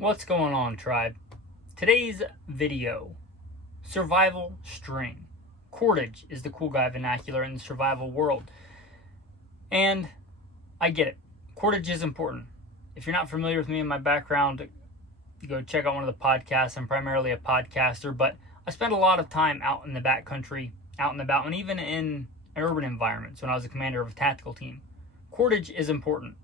What's going on, tribe? Today's video, survival string. Cordage is the cool guy vernacular in the survival world. And I get it. Cordage is important. If you're not familiar with me and my background, go check out one of the podcasts. I'm primarily a podcaster, but I spent a lot of time out in the backcountry, out and about, and even in urban environments when I was a commander of a tactical team. Cordage is important.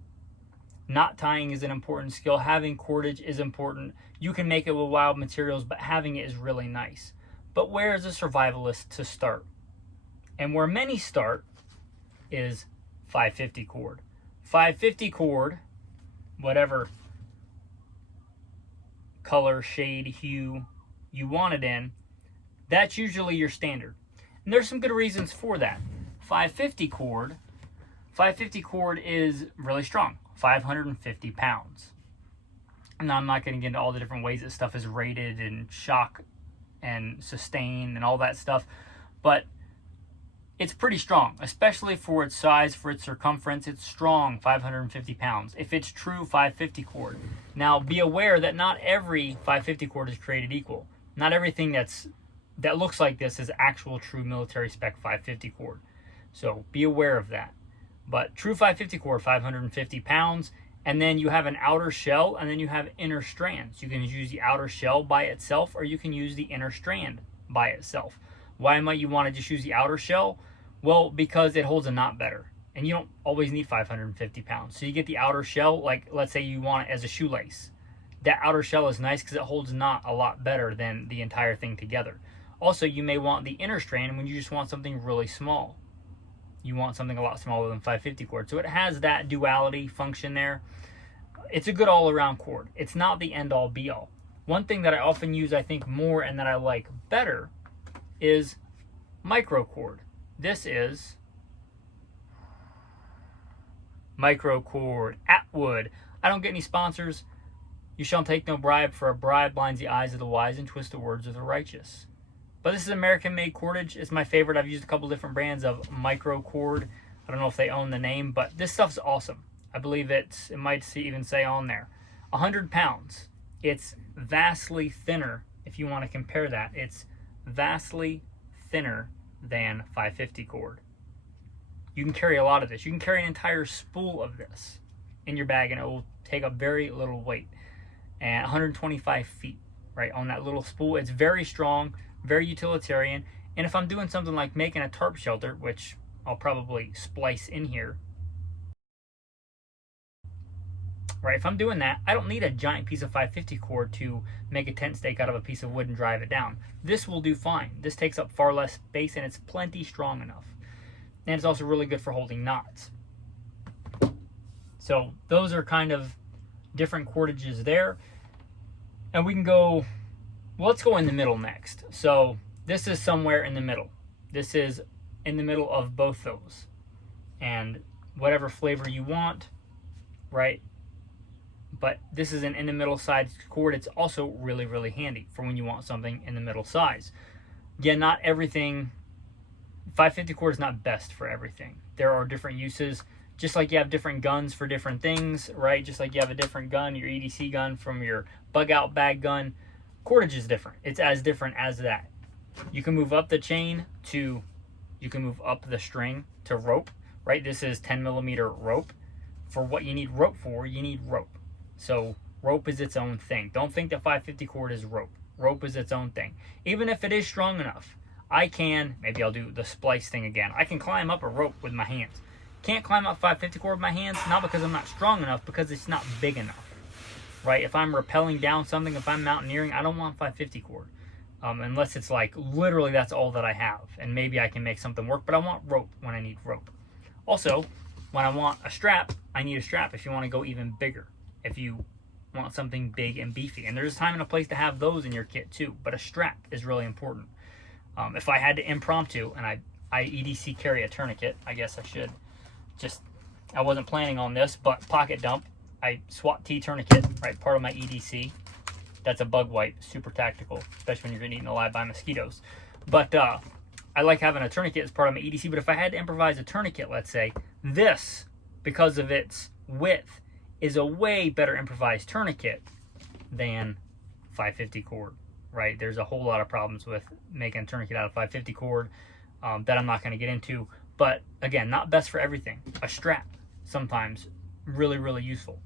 Knot tying is an important skill. Having cordage is important. You can make it with wild materials, but having it is really nice. But where is a survivalist to start? And where many start is 550 cord. 550 cord, whatever color, shade, hue you want it in, that's usually your standard. And there's some good reasons for that. 550 cord is really strong. 550 pounds. Now, I'm not going to get into all the different ways that stuff is rated and shock and sustain and all that stuff, but it's pretty strong, especially for its size, for its circumference. It's strong, 550 pounds. If it's true 550 cord. Now, be aware that not every 550 cord is created equal. Not everything that looks like this is actual true military spec 550 cord. So be aware of that. But true 550 cord, 550 pounds, and then you have an outer shell, and then you have inner strands. You can use the outer shell by itself, or you can use the inner strand by itself. Why might you want to just use the outer shell? Well, because it holds a knot better, and you don't always need 550 pounds. So you get the outer shell, like let's say you want it as a shoelace. That outer shell is nice because it holds knot a lot better than the entire thing together. Also, you may want the inner strand when you just want something really small. You want something a lot smaller than 550 cord. So it has that duality function there. It's a good all-around cord. It's not the end-all be-all. One thing that I often use, I think, more and that I like better is micro cord. This is micro cord Atwood. I don't get any sponsors. You shall take no bribe, for a bribe blinds the eyes of the wise and twists the words of the righteous. But this is American-made cordage. It's my favorite. I've used a couple different brands of micro cord. I don't know if they own the name, but this stuff's awesome. I believe it might even say on there. 100 pounds. It's vastly thinner, if you want to compare that. It's vastly thinner than 550 cord. You can carry a lot of this. You can carry an entire spool of this in your bag, and it will take up very little weight. And 125 feet, right, on that little spool. It's very strong, very utilitarian. And if I'm doing something like making a tarp shelter, which I'll probably splice in here, right, if I'm doing that, I don't need a giant piece of 550 cord to make a tent stake out of a piece of wood and drive it down. This will do fine. This takes up far less space, and it's plenty strong enough. And it's also really good for holding knots. So those are kind of different cordages there. And we can go, well, let's go in the middle next. So this is somewhere in the middle. This is in the middle of both those. And whatever flavor you want, right? But this is an in the middle size cord. It's also really, really handy for when you want something in the middle size. Yeah, not everything, 550 cord is not best for everything. There are different uses. Just like you have different guns for different things, right? Just like you have a different gun, your EDC gun from your bug out bag gun. Cordage is different. It's as different as that. You can move up the chain to, you can move up the string to rope, right? This is 10 millimeter rope. For what you need rope for, you need rope. So rope is its own thing. Don't think that 550 cord is rope. Rope is its own thing. Even if it is strong enough, I can, maybe I'll do the splice thing again. I can climb up a rope with my hands. Can't climb up 550 cord with my hands, not because I'm not strong enough, because it's not big enough, right? If I'm rappelling down something, if I'm mountaineering, I don't want 550 cord, unless it's like literally that's all that I have, and maybe I can make something work, but I want rope when I need rope. Also, when I want a strap, I need a strap if you want to go even bigger, if you want something big and beefy. And there's a time and a place to have those in your kit too, but a strap is really important. If I had to impromptu, and I EDC carry a tourniquet, I guess I should. I wasn't planning on this, but pocket dump, I SWAT T tourniquet, right, part of my EDC. That's a bug wipe, super tactical, especially when you're getting eaten alive by mosquitoes. But I like having a tourniquet as part of my EDC, but if I had to improvise a tourniquet, let's say, this, because of its width, is a way better improvised tourniquet than 550 cord, right? There's a whole lot of problems with making a tourniquet out of 550 cord that I'm not going to get into. But again, not best for everything. A strap, sometimes really, really useful.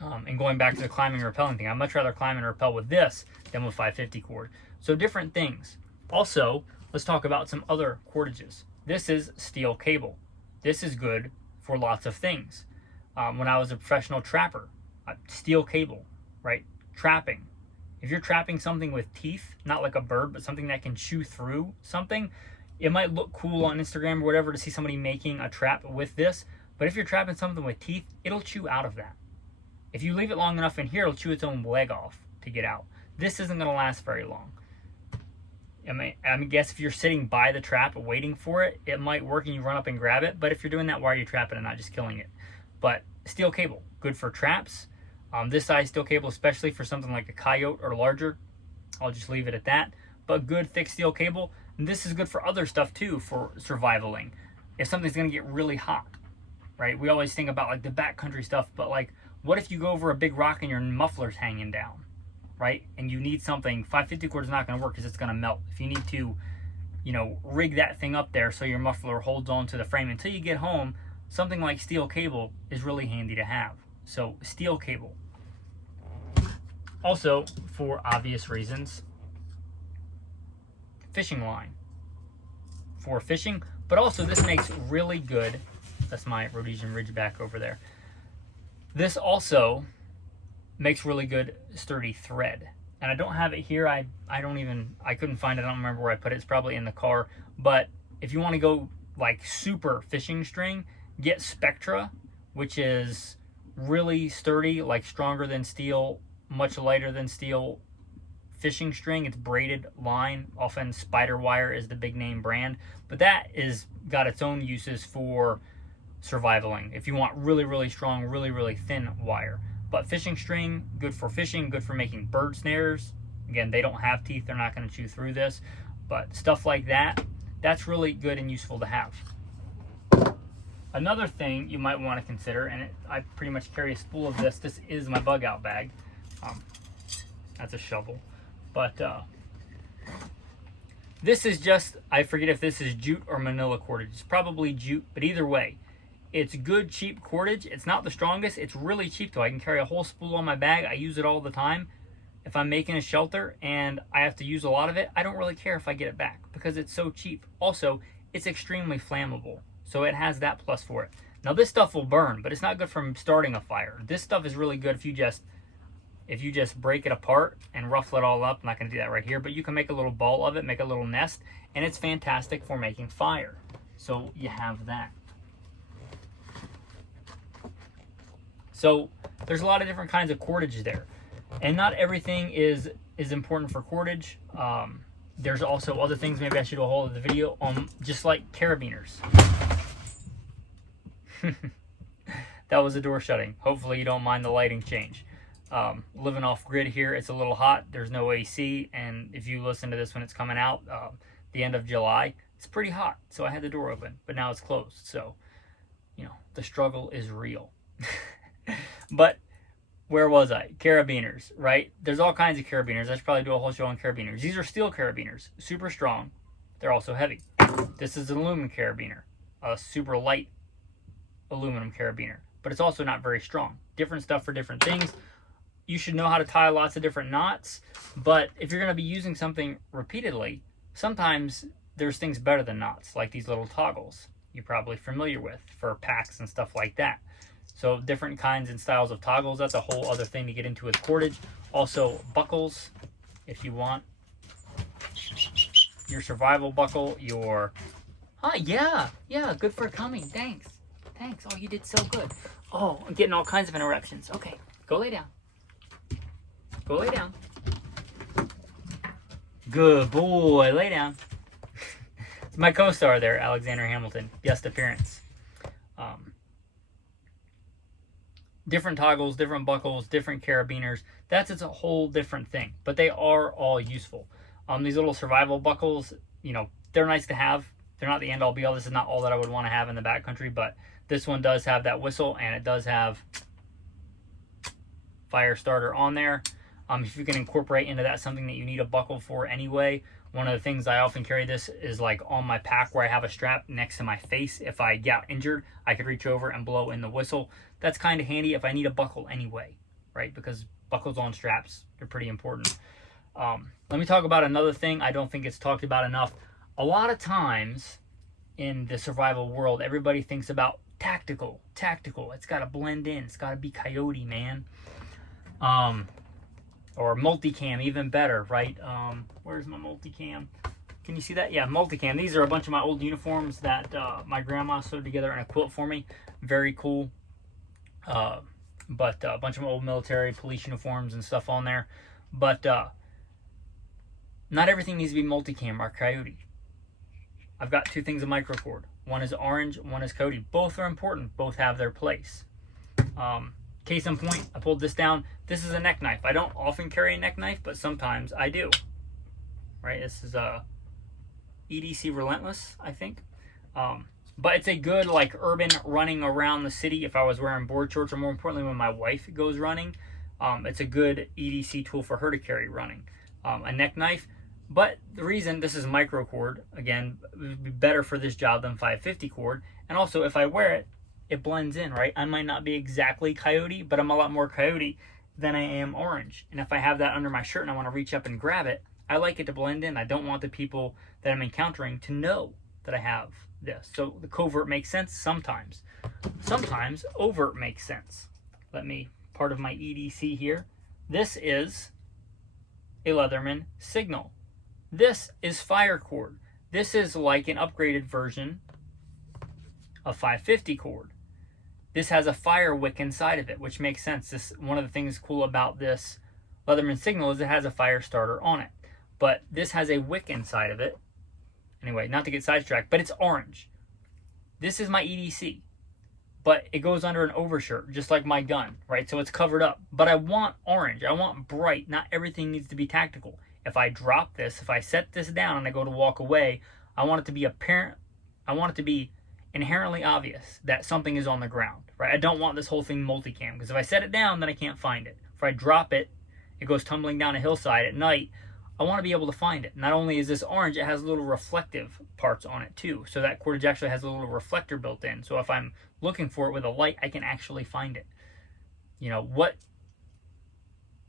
And going back to the climbing and rappelling thing, I'd much rather climb and rappel with this than with 550 cord. So different things. Also, let's talk about some other cordages. This is steel cable. This is good for lots of things. When I was a professional trapper, steel cable, right? Trapping. If you're trapping something with teeth, not like a bird, but something that can chew through something, it might look cool on Instagram or whatever to see somebody making a trap with this. But if you're trapping something with teeth, it'll chew out of that. If you leave it long enough in here, it'll chew its own leg off to get out. This isn't going to last very long. I guess if you're sitting by the trap waiting for it, it might work and you run up and grab it. But if you're doing that, why are you trapping and not just killing it? But steel cable, good for traps. This size steel cable, especially for something like a coyote or larger, I'll just leave it at that. But good thick steel cable. And this is good for other stuff too, for survivaling. If something's going to get really hot, right? We always think about like the backcountry stuff, but like, what if you go over a big rock and your muffler's hanging down, right? And you need something, 550 cord is not going to work because it's going to melt. If you need to, you know, rig that thing up there so your muffler holds on to the frame until you get home, something like steel cable is really handy to have. So steel cable. Also, for obvious reasons, fishing line. For fishing, but also this makes really good, that's my Rhodesian Ridgeback over there. This also makes really good sturdy thread. And I don't have it here. I couldn't find it. I don't remember where I put it. It's probably in the car. But if you want to go like super fishing string, get Spectra, which is really sturdy, like stronger than steel, much lighter than steel fishing string. It's braided line. Often Spider Wire is the big name brand. But that is got its own uses for survivaling. If you want really, really strong, really, really thin wire. But fishing string, good for fishing, good for making bird snares. Again, they don't have teeth. They're not going to chew through this. But stuff like that, that's really good and useful to have. Another thing you might want to consider, and I pretty much carry a spool of this. This is my bug out bag. That's a shovel. But this is just, I forget if this is jute or manila cordage. It's probably jute, but either way, it's good, cheap cordage. It's not the strongest. It's really cheap, though. I can carry a whole spool on my bag. I use it all the time. If I'm making a shelter and I have to use a lot of it, I don't really care if I get it back because it's so cheap. Also, it's extremely flammable, so it has that plus for it. Now, this stuff will burn, but it's not good for starting a fire. This stuff is really good if you just break it apart and ruffle it all up. I'm not going to do that right here, but you can make a little ball of it, make a little nest, and it's fantastic for making fire. So you have that. So there's a lot of different kinds of cordage there, and not everything is important for cordage. There's also other things. Maybe I should do a whole other video on just like carabiners. That was the door shutting. Hopefully you don't mind the lighting change. Living off grid here, it's a little hot. There's no AC, and if you listen to this when it's coming out, the end of July, it's pretty hot. So I had the door open, but now it's closed. So, you know, the struggle is real. But where was I? Carabiners, right? There's all kinds of carabiners. I should probably do a whole show on carabiners. These are steel carabiners, super strong. They're also heavy. This is an aluminum carabiner, a super light aluminum carabiner, but it's also not very strong. Different stuff for different things. You should know how to tie lots of different knots, but if you're going to be using something repeatedly, sometimes there's things better than knots, like these little toggles you're probably familiar with for packs and stuff like that. So different kinds and styles of toggles, that's a whole other thing to get into with cordage. Also buckles, if you want. Your survival buckle, your... yeah, good for coming, thanks. Thanks, oh, you did so good. Oh, I'm getting all kinds of interruptions. Okay, go lay down. Go lay down. Good boy, lay down. It's my co-star there, Alexander Hamilton, guest appearance. Different toggles, different buckles, different carabiners. It's a whole different thing, but they are all useful. These little survival buckles, you know, they're nice to have. They're not the end all be all. This is not all that I would want to have in the backcountry, but this one does have that whistle, and it does have fire starter on there. If you can incorporate into that something that you need a buckle for anyway. One of the things I often carry this is like on my pack where I have a strap next to my face. If I get injured, I could reach over and blow in the whistle. That's kind of handy if I need a buckle anyway, right? Because buckles on straps, they're pretty important. Let me talk about another thing I don't think it's talked about enough. A lot of times in the survival world, everybody thinks about tactical. It's got to blend in. It's got to be coyote, man. Or multicam, even better, right? Where's my multicam? Can you see that? Yeah, multicam. These are a bunch of my old uniforms that my grandma sewed together in a quilt for me. Very cool. But a bunch of old military police uniforms and stuff on there. But not everything needs to be multicam or coyote. I've got two things of microcord. One is orange, one is coyote. Both are important. Both have their place. Case in point, I pulled this down. This is a neck knife. I don't often carry a neck knife, but sometimes I do. Right? This is a EDC Relentless, I think. But it's a good like urban running around the city if I was wearing board shorts, or more importantly when my wife goes running. It's a good EDC tool for her to carry running. A neck knife. But the reason this is micro cord, again, it would be better for this job than 550 cord. And also if I wear it, it blends in, right? I might not be exactly coyote, but I'm a lot more coyote than I am orange. And if I have that under my shirt and I want to reach up and grab it, I like it to blend in. I don't want the people that I'm encountering to know that I have this. So the covert makes sense sometimes. Sometimes overt makes sense. Part of my EDC here. This is a Leatherman signal. This is fire cord. This is like an upgraded version of 550 cord. This has a fire wick inside of it, which makes sense. One of the things cool about this Leatherman signal is it has a fire starter on it. But this has a wick inside of it. Anyway, not to get sidetracked, but it's orange. This is my EDC. But it goes under an overshirt, just like my gun, right? So it's covered up. But I want orange. I want bright. Not everything needs to be tactical. If I drop this, if I set this down and I go to walk away, I want it to be apparent. I want it to be inherently obvious that something is on the ground, right? I don't want this whole thing multicam, because if I set it down, then I can't find it. If I drop it, it goes tumbling down a hillside at night. I want to be able to find it. Not only is this orange, it has little reflective parts on it too. So that cordage actually has a little reflector built in. So if I'm looking for it with a light, I can actually find it. You know,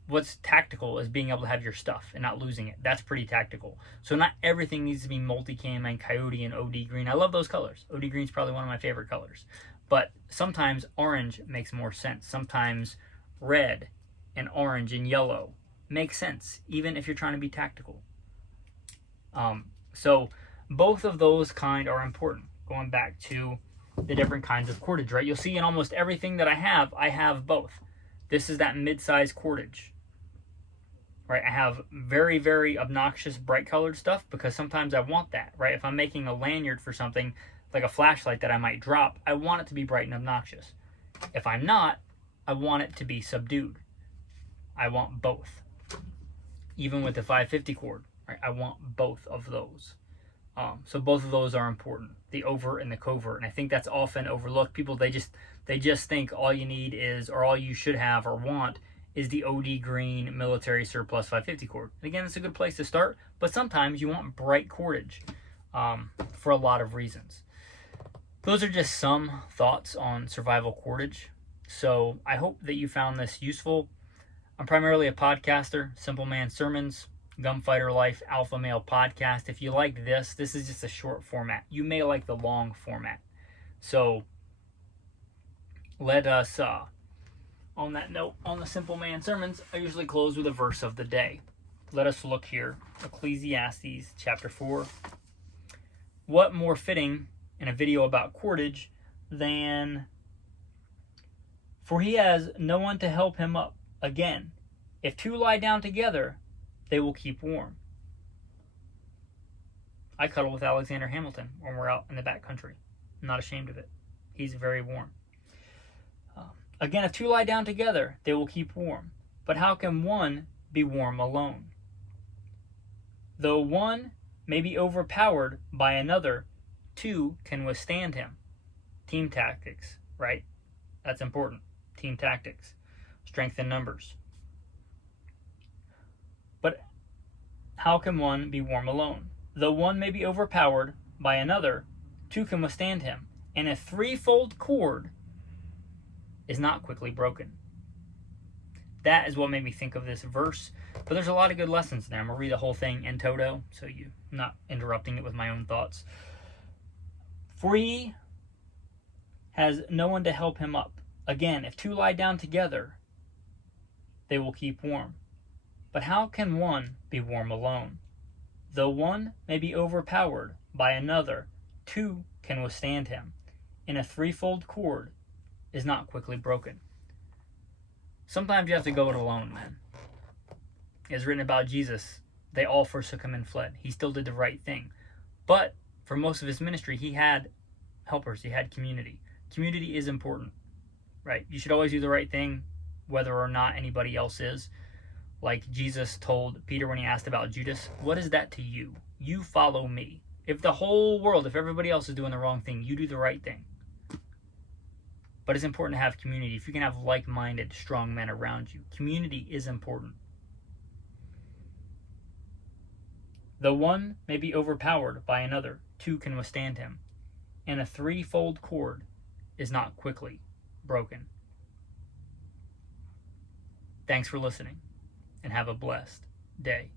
what's tactical is being able to have your stuff and not losing it. That's pretty tactical. So not everything needs to be multicam and coyote and OD green. I love those colors. OD green is probably one of my favorite colors. But sometimes orange makes more sense. Sometimes red and orange and yellow makes sense, even if you're trying to be tactical. So both of those kind are important. Going back to the different kinds of cordage, right? You'll see in almost everything that I have both. This is that mid-size cordage. Right, I have very, very obnoxious bright colored stuff because sometimes I want that, right? If I'm making a lanyard for something like a flashlight that I might drop, I want it to be bright and obnoxious. If I'm not, I want it to be subdued. I want both. Even with the 550 cord, right? I want both of those. So both of those are important, the overt and the covert. And I think that's often overlooked. People, they just think all you need is, or all you should have or want is the OD green military surplus 550 cord. And again, it's a good place to start, but sometimes you want bright cordage for a lot of reasons. Those are just some thoughts on survival cordage. So I hope that you found this useful. I'm primarily a podcaster, Simple Man Sermons, Gunfighter Life, Alpha Male Podcast. If you like this is just a short format. You may like the long format. So let us, on that note, on the Simple Man Sermons, I usually close with a verse of the day. Let us look here. Ecclesiastes chapter 4. What more fitting in a video about cordage than, for he has no one to help him up. Again, if two lie down together, they will keep warm. I cuddle with Alexander Hamilton when we're out in the back country. I'm not ashamed of it. He's very warm. Again, if two lie down together, they will keep warm. But how can one be warm alone? Though one may be overpowered by another, two can withstand him. Team tactics, right? That's important. Team tactics. Strength in numbers. But how can one be warm alone? Though one may be overpowered by another, two can withstand him, and a threefold cord is not quickly broken. That is what made me think of this verse. But there's a lot of good lessons there. I'm going to read the whole thing in toto, so I'm not interrupting it with my own thoughts. For he has no one to help him up. Again, if two lie down together, they will keep warm. But how can one be warm alone? Though one may be overpowered by another, two can withstand him, and a threefold cord is not quickly broken. Sometimes you have to go it alone, man. It's written about Jesus. They all forsook him and fled. He still did the right thing. But for most of his ministry, he had helpers. He had community. Community is important, right? You should always do the right thing, whether or not anybody else is. Like Jesus told Peter when he asked about Judas, what is that to you? You follow me. If the whole world, if everybody else is doing the wrong thing, you do the right thing. But it's important to have community. If you can have like-minded, strong men around you, community is important. Though one may be overpowered by another, two can withstand him, and a threefold cord is not quickly broken. Thanks for listening, and have a blessed day.